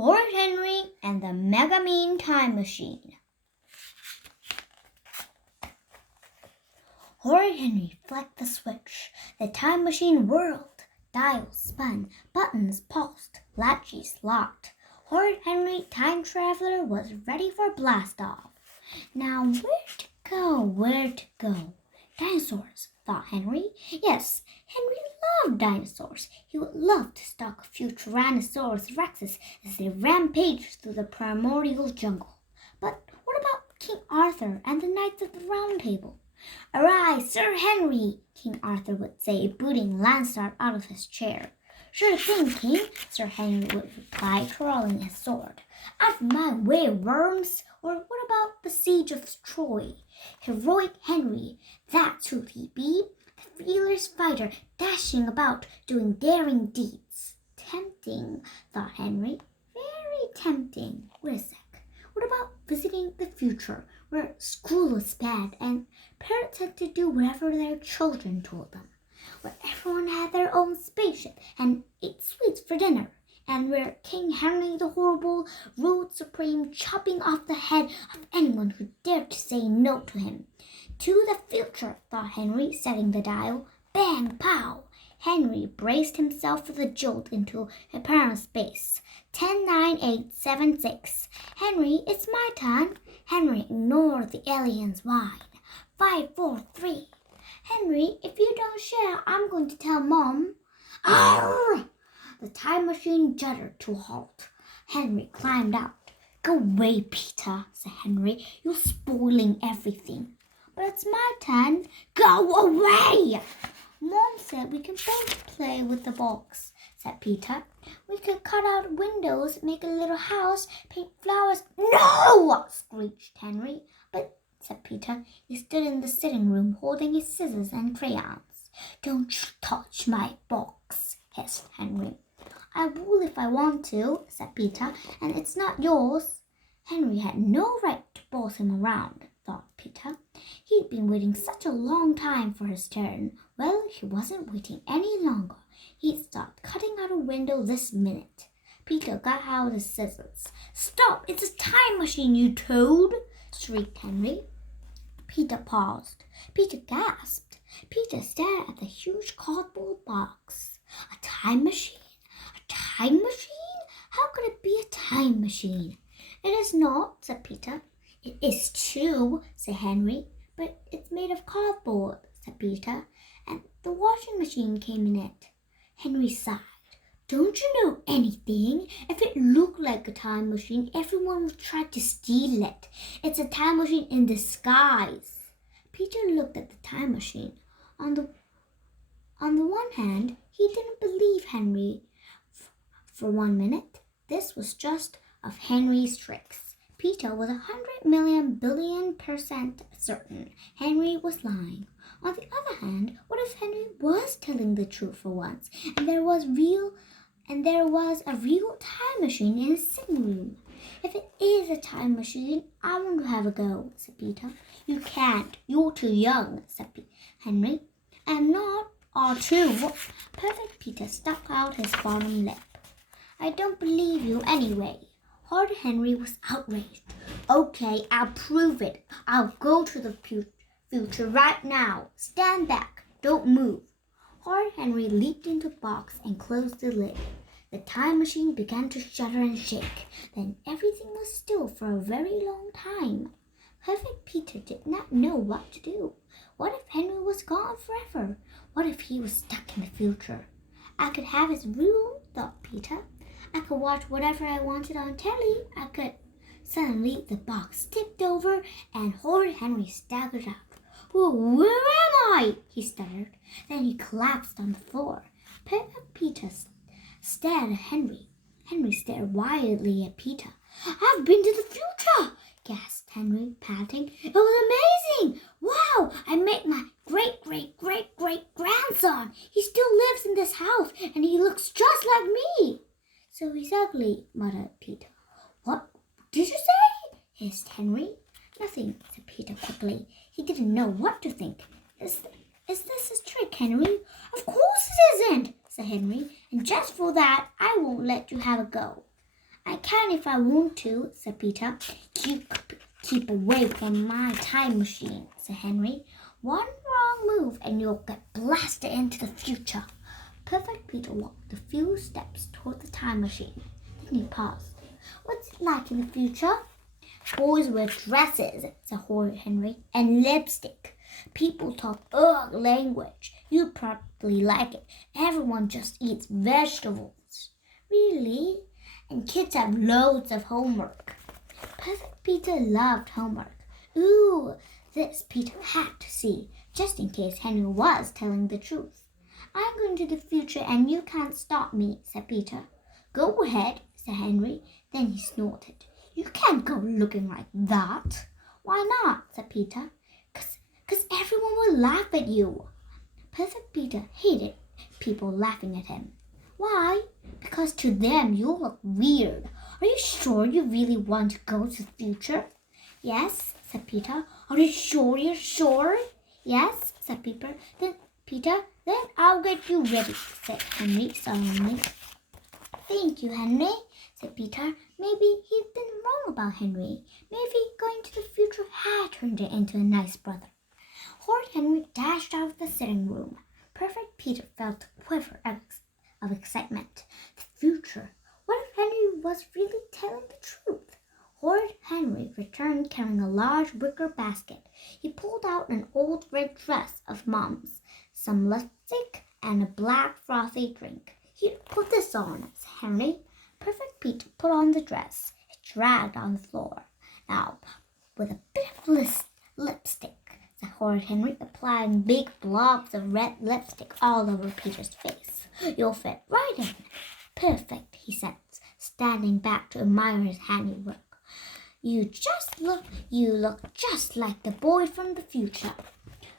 Horrid Henry and the Mega Mean Time Machine. Horrid Henry flicked the switch. The time machine whirled. Dials spun. Buttons pulsed. Latches locked. Horrid Henry, time traveler, was ready for blast-off. Now where to go? Where to go? Dinosaurs, thought Henry. Yes, Henry loved dinosaurs. He would love to stalk a few Tyrannosaurus Rexes as they rampaged through the primordial jungle. But what about King Arthur and the Knights of the Round Table? Arise, Sir Henry, King Arthur would say, booting Lancelot out of his chair. Sure thing, King, Sir Henry would reply, twirling his sword. Out of my way, worms! Or what about the siege of Troy? Heroic Henry, that's who he'd be, the fearless fighter, dashing about, doing daring deeds. Tempting, thought Henry, very tempting. Wait a sec. What about visiting the future, where school was bad and parents had to do whatever their children told them, where everyone had their own spaceship and ate sweets for dinner, and where King Henry the Horrible ruled supreme, chopping off the head of anyone who dared to say no to him. To the future, thought Henry, setting the dial. Bang, pow! Henry braced himself for the jolt into hyperspace. 10, 9, 8, 7, 6. Henry, it's my turn. Henry ignored the alien's whine. 5, 4, 3. Henry, if you don't share, I'm going to tell Mom. Arr! The time machine juddered to a halt. Henry climbed out. Go away, Peter, said Henry. You're spoiling everything. But it's my turn. Go away! Mom said we can both play with the box, said Peter. We could cut out windows, make a little house, paint flowers. No! Screeched Henry. But, said Peter, he stood in the sitting room holding his scissors and crayons. Don't you touch my box, hissed Henry. I will if I want to, said Peter, and it's not yours. Henry had no right to boss him around, thought Peter. He'd been waiting such a long time for his turn. Well, he wasn't waiting any longer. He'd start cutting out a window this minute. Peter got out his scissors. Stop! It's a time machine, you toad! Shrieked Henry. Peter paused. Peter gasped. Peter stared at the huge cardboard box. A time machine? A time machine? How could it be a time machine? It is not, said Peter. It is too, said Henry. But it's made of cardboard, said Peter, and the washing machine came in it. Henry sighed. Don't you know anything? If it looked like a time machine, everyone would try to steal it. It's a time machine in disguise. Peter looked at the time machine. On the one hand, he didn't believe Henry for 1 minute. This was just of Henry's tricks. Peter was 100,000,000,000,000% certain Henry was lying. On the other hand, what if Henry was telling the truth for once, and there was a real time machine in his sitting room? If it is a time machine, I want to have a go, said Peter. You can't. You're too young, said Henry. I'm not. Or too. Perfect Peter stuck out his bottom lip. I don't believe you anyway. Horrid Henry was outraged. Okay, I'll prove it. I'll go to the future right now. Stand back. Don't move. Horrid Henry leaped into the box and closed the lid. The time machine began to shudder and shake. Then everything was still for a very long time. Perfect Peter did not know what to do. What if Henry was gone forever? What if he was stuck in the future? I could have his room, thought Peter. I could watch whatever I wanted on telly. Suddenly, the box tipped over and Horrid Henry staggered up. Well, where am I? He stuttered. Then he collapsed on the floor. Peter stared at Henry. Henry stared wildly at Peter. I've been to the future, gasped Henry, panting. It was amazing. Wow, I met my great-great-great-great-grandson. He still lives in this house, and he looks just like me. So he's ugly, muttered Peter. What did you say? hissed Henry. Nothing, said Peter quickly. He didn't know what to think. Is this a trick, Henry? Of course it isn't, said Henry. And just for that, I won't let you have a go. I can if I want to, said Peter. You keep away from my time machine, said Henry. One wrong move and you'll get blasted into the future. Perfect Peter walked a few steps toward the time machine. Then he paused. What's it like in the future? Boys wear dresses, said Horrid Henry, and lipstick. People talk ugh language. You'd probably like it. Everyone just eats vegetables. Really? And kids have loads of homework. Perfect Peter loved homework. Ooh, this Peter had to see, just in case Henry was telling the truth. I'm going to the future and you can't stop me, said Peter. Go ahead, said Henry. Then he snorted. You can't go looking like that. Why not, said Peter. 'Cause everyone will laugh at you. Perfect Peter hated people laughing at him. Why? Because to them you look weird. Are you sure you really want to go to the future? Yes, said Peter. Are you sure you're sure? Yes, said Peter. Then I'll get you ready, said Henry solemnly. Thank you, Henry, said Peter. Maybe he'd been wrong about Henry. Maybe going to the future had turned him into a nice brother. Horrid Henry dashed out of the sitting room. Perfect Peter felt a quiver of excitement. The future. What if Henry was really telling the truth? Horrid Henry returned carrying a large wicker basket. He pulled out an old red dress of Mom's, some lipstick, and a black frothy drink. Here, put this on, said Henry. Perfect Peter put on the dress. It dragged on the floor. Now, with a bit of lipstick, said Horrid Henry, applying big blobs of red lipstick all over Peter's face. You'll fit right in. Perfect, he said, standing back to admire his handiwork. You look just like the boy from the future.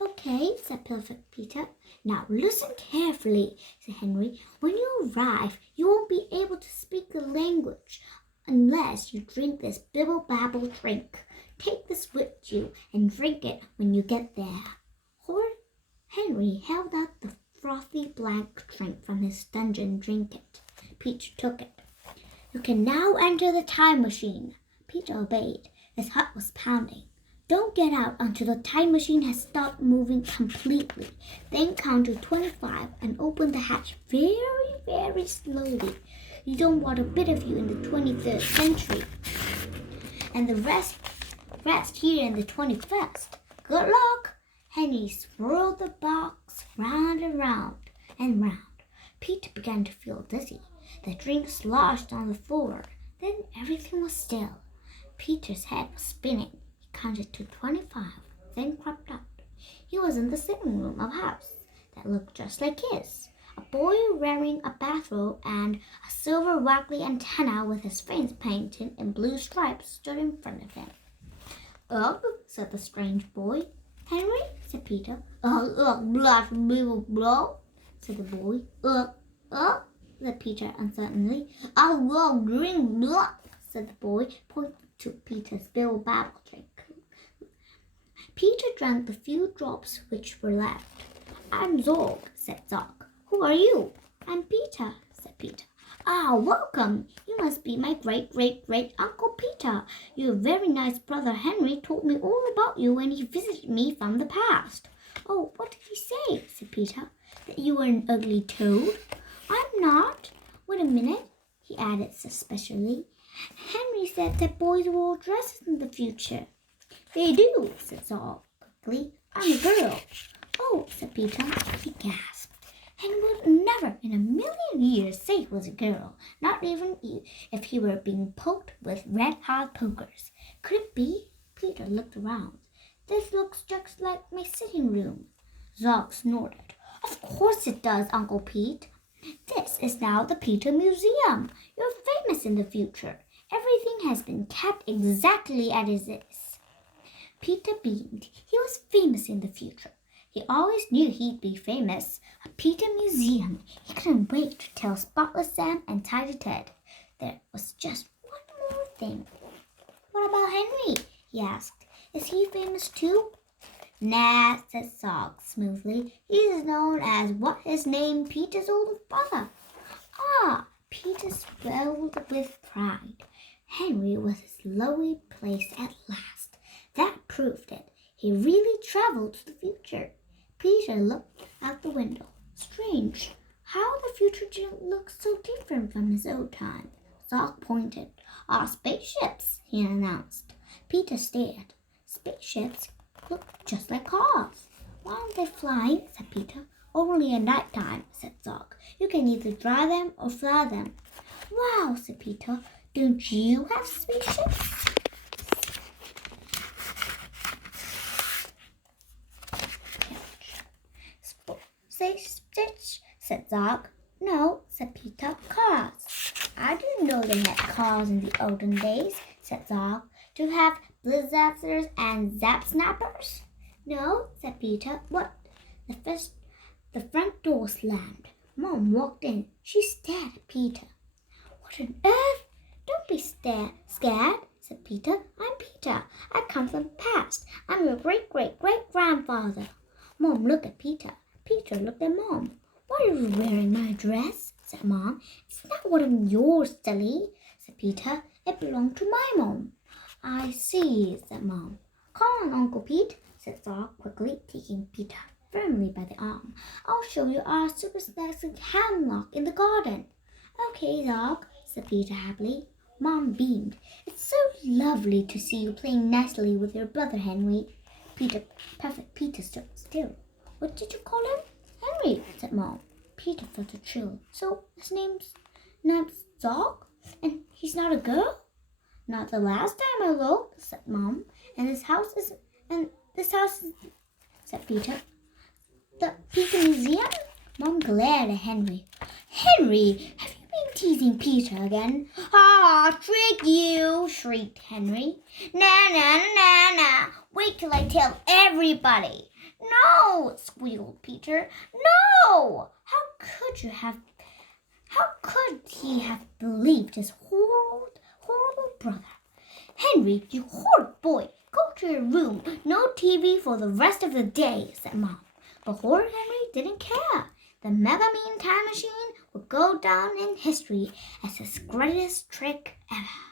Okay, said Perfect Peter. Now listen carefully, said Henry. When you arrive, you won't be able to speak the language unless you drink this bibble-babble drink. Take this with you and drink it when you get there. Horrid Henry held out the frothy black drink from his dungeon trinket. Peter took it. You can now enter the time machine. Peter obeyed. His heart was pounding. Don't get out until the time machine has stopped moving completely. Then count to 25 and open the hatch very, very slowly. You don't want a bit of you in the 23rd century. And the rest here in the 21st. Good luck! Henry swirled the box round and round and round. Peter began to feel dizzy. The drink sloshed on the floor. Then everything was still. Peter's head was spinning. He counted to 25, then crept out. He was in the sitting room of a house that looked just like his. A boy wearing a bathrobe and a silver waggly antenna with his face painted in blue stripes stood in front of him. Ugh, said the strange boy. Henry, said Peter. Blah, blah, said the boy. Said Peter uncertainly. I will drink blah, said the boy, pointing to Peter's babble drink. Peter drank the few drops which were left. I'm Zog, said Zog. Who are you? I'm Peter, said Peter. Ah, welcome. You must be my great Uncle Peter. Your very nice brother Henry told me all about you when he visited me from the past. Oh, what did he say? Said Peter. That you were an ugly toad? I'm not. Wait a minute, he added suspiciously. Henry said that boys wore dresses in the future. They do, said Zog quickly. I'm a girl. Oh, said Peter. He gasped. Henry would never in a million years say he was a girl, not even if he were being poked with red-hot pokers. Could it be? Peter looked around. This looks just like my sitting room. Zog snorted. Of course it does, Uncle Pete. This is now the Peter Museum. You're famous in the future. Everything has been kept exactly as it is. Peter beamed. He was famous in the future. He always knew he'd be famous. A Peter Museum. He couldn't wait to tell Spotless Sam and Tidy Ted. There was just one more thing. What about Henry? He asked. Is he famous too? Nah, said Zog smoothly. He's known as what his name Peter's older brother. Ah, Peter swelled with pride. Henry was his lowly place at last. That proved it. He really traveled to the future. Peter looked out the window. Strange, how the future didn't look so different from his old time. Zog pointed. Our spaceships, he announced. Peter stared. Spaceships look just like cars. Why aren't they flying? Said Peter. Only at night time, said Zog. You can either drive them or fly them. Wow, said Peter. Don't you have spaceships? Spaceships, said Zog. No, said Peter. Cars. I didn't know they had cars in the olden days, said Zog. Do you have blizzarders and zap snappers? No, said Peter. What? The front door slammed. Mom walked in. She stared at Peter. What on earth? Don't be scared, said Peter. I'm Peter. I come from the past. I'm your great-great-great-grandfather. Mom looked at Peter. Peter looked at Mom. Why are you wearing my dress? Said Mom. It's not one of yours, silly, said Peter. It belonged to my mom. I see, said Mom. Come on, Uncle Pete, said Zog quickly, taking Peter firmly by the arm. I'll show you our super sexy hamlock in the garden. Okay, Zog, said Peter happily. Mom beamed. It's so lovely to see you playing nicely with your brother Henry. Peter stood still. What did you call him? Henry, said Mom. Peter felt a chill. So his name's Zog? And he's not a girl? Not the last time I looked, said Mom. And this house is, said Peter. The Peter Museum? Mom glared at Henry. Henry, have you been teasing Peter again? Ah, trick you, shrieked Henry. Na. Wait till I tell everybody. No, squealed Peter. No! How could he have believed his horrible brother? Henry, you horrid boy, go to your room. No TV for the rest of the day, said Mom. But Horrid Henry didn't care. The Mega Mean Time Machine would go down in history as his greatest trick ever.